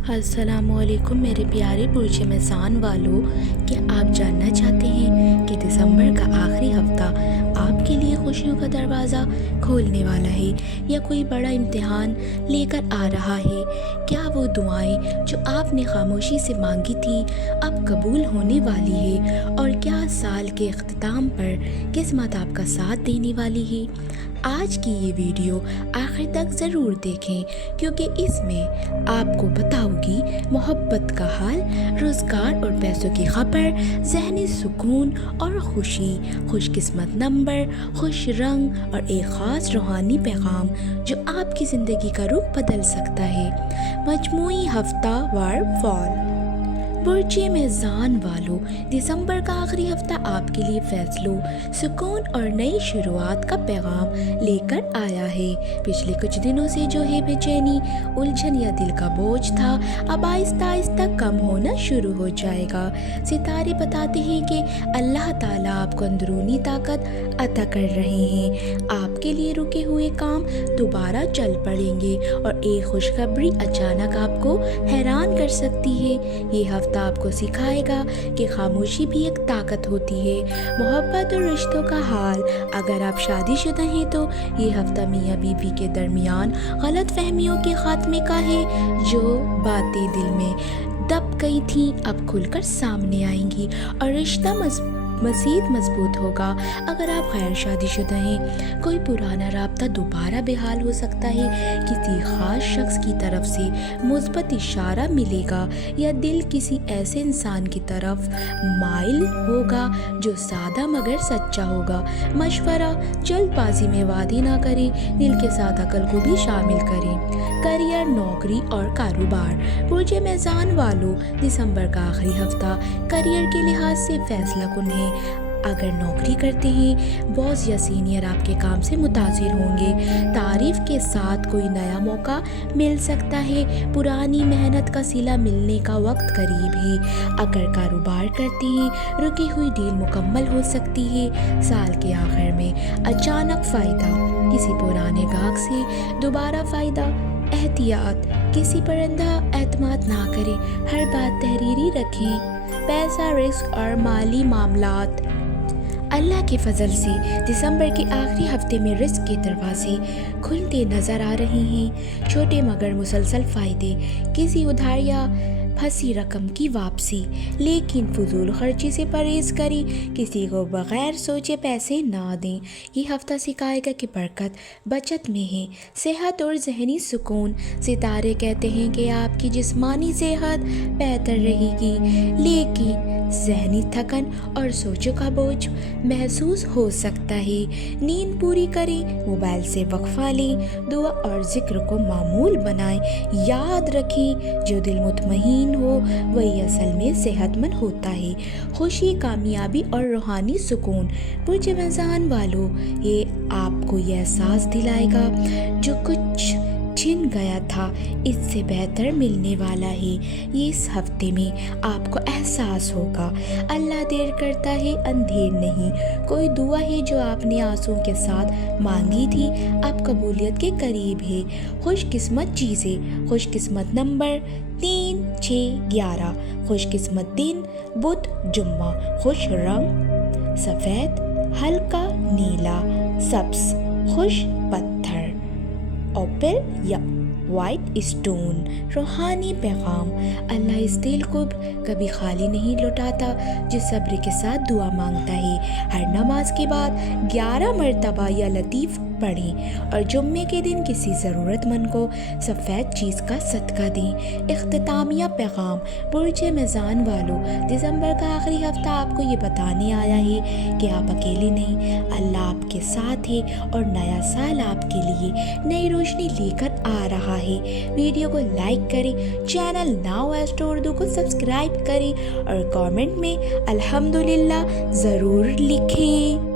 अस्सलाम वालेकुम मेरे प्यारे बुर्ज मेज़ान वालों। क्या आप जानना चाहते हैं कि दिसंबर का आखिरी हफ्ता आपके लिए खुशियों का दरवाज़ा खोलने वाला है या कोई बड़ा इम्तिहान लेकर आ रहा है? क्या वो दुआएं जो आपने खामोशी से मांगी थी अब कबूल होने वाली है? और क्या साल के इख्तिताम पर किस्मत आपका साथ देने वाली है? आज की ये वीडियो आखिर तक ज़रूर देखें, क्योंकि इसमें आपको बताऊंगी मोहब्बत का हाल, रोज़गार और पैसों की खबर, ज़हनी सुकून और खुशी, खुशकिस्मत नंबर, खुश रंग और एक ख़ास रूहानी पैगाम जो आपकी ज़िंदगी का रुख बदल सकता है। मजमूई हफ्तावार फॉल। बुर्ज मेज़ान वालों, दिसंबर का आखिरी हफ्ता आपके लिए फैसलों, सुकून और नई शुरुआत का पैगाम लेकर आया है। पिछले कुछ दिनों से जो है बेचैनी, उलझन या दिल का बोझ था, अब आहिस्ता आहिस्ता कम होना शुरू हो जाएगा। सितारे बताते हैं कि अल्लाह ताला आपको अंदरूनी ताकत अता कर रहे हैं। आपके लिए रुके हुए काम दोबारा चल पड़ेंगे और एक खुशखबरी अचानक आपको हैरान कर सकती है। ये हफ्ता आपको सिखाएगा कि खामोशी भी एक ताकत होती है। मोहब्बत और रिश्तों का हाल। अगर आप शादीशुदा हैं तो ये हफ्ता मियाँ बीवी के दरमियान गलत फहमियों के खात्मे का है। जो बातें दिल में दब गई थीं अब खुलकर सामने आएंगी और रिश्ता मज़ीद मजबूत होगा। अगर आप गैर शादीशुदा हैं, कोई पुराना राब्ता दोबारा बेहाल हो सकता है। किसी ख़ास शख्स की तरफ से मुस्बत इशारा मिलेगा या दिल किसी ऐसे इंसान की तरफ माइल होगा जो सादा मगर सच्चा होगा। मशवरा, जल्दबाजी में वादे ना करें, दिल के साथ अकल को भी शामिल करें। करियर, नौकरी और कारोबार। बुर्ज मेज़ान वालों, दिसंबर का आखिरी हफ्ता करियर के लिहाज से फैसला कुन है। अगर नौकरी करते हैं, बॉस या सीनियर आपके काम से मुतासिर होंगे। तारीफ के साथ कोई नया मौका मिल सकता है। पुरानी मेहनत का सिला मिलने का वक्त करीब है। अगर कारोबार करते हैं, रुकी हुई डील मुकम्मल हो सकती है। साल के आखिर में अचानक फ़ायदा, किसी पुराने गाहक से दोबारा फ़ायदा। एहतियात, किसी पर अंधा एतमाद ना करें, हर बात तहरीरी रखें। पैसा, रिस्क और माली मामलात। अल्लाह के फजल से दिसंबर के आखिरी हफ्ते में रिस्क के दरवाजे खुलते नज़र आ रहे हैं। छोटे मगर मुसलसल फ़ायदे, किसी उधार या फंसी रकम की वापसी। लेकिन फजूल खर्ची से परहेज़ करें, किसी को बग़ैर सोचे पैसे ना दें। ये हफ्ता सिखाएगा कि बरकत बचत में है। सेहत और ज़हनी सुकून। सितारे कहते हैं कि आपकी जिस्मानी सेहत बेहतर रहेगी, लेकिन ज़हनी थकन और सोचों का बोझ महसूस हो सकता है। नींद पूरी करें, मोबाइल से वक्फा लें, दुआ और ज़िक्र को मामूल बनाएं। याद रखें, जो दिल मुतमईन हो वही असल में सेहतमंद होता है। खुशी, कामयाबी और रूहानी सुकून। बुर्ज मेज़ान वालों, ये आपको ये एहसास दिलाएगा जो कुछ छिन गया था इससे बेहतर मिलने वाला है। ये इस हफ्ते में आपको एहसास होगा। अल्लाह देर करता है, अंधेर नहीं। कोई दुआ है जो आपने आंसुओं के साथ मांगी थी अब कबूलियत के करीब है। खुशकिस्मत चीज़ें। खुशकिस्मत नंबर 3, 6, 11। खुशकिस्मत दिन बुध, जुम्मा। खुश रंग सफ़ेद, हल्का नीला, सब्ज़। खुश पत्थर ओपल या वाइट स्टोन। रूहानी पैगाम। अल्लाह इस दिल को कभी खाली नहीं लौटाता जो सब्र के साथ दुआ मांगता है। हर नमाज के बाद 11 मरतबा या लतीफ़ पढ़ें और जुम्मे के दिन किसी ज़रूरतमंद को सफ़ेद चीज़ का सदका दें। इख्तितामिया पैगाम। बुर्ज मेज़ान वालों, दिसंबर का आखिरी हफ्ता आपको ये बताने आया है कि आप अकेले नहीं, अल्लाह आपके साथ है और नया साल आपके लिए नई रोशनी लेकर आ रहा है। वीडियो को लाइक करें, चैनल नाउ एस्ट उर्दू को सब्सक्राइब करें और कमेंट में अल्हम्दुलिल्लाह ज़रूर लिखें।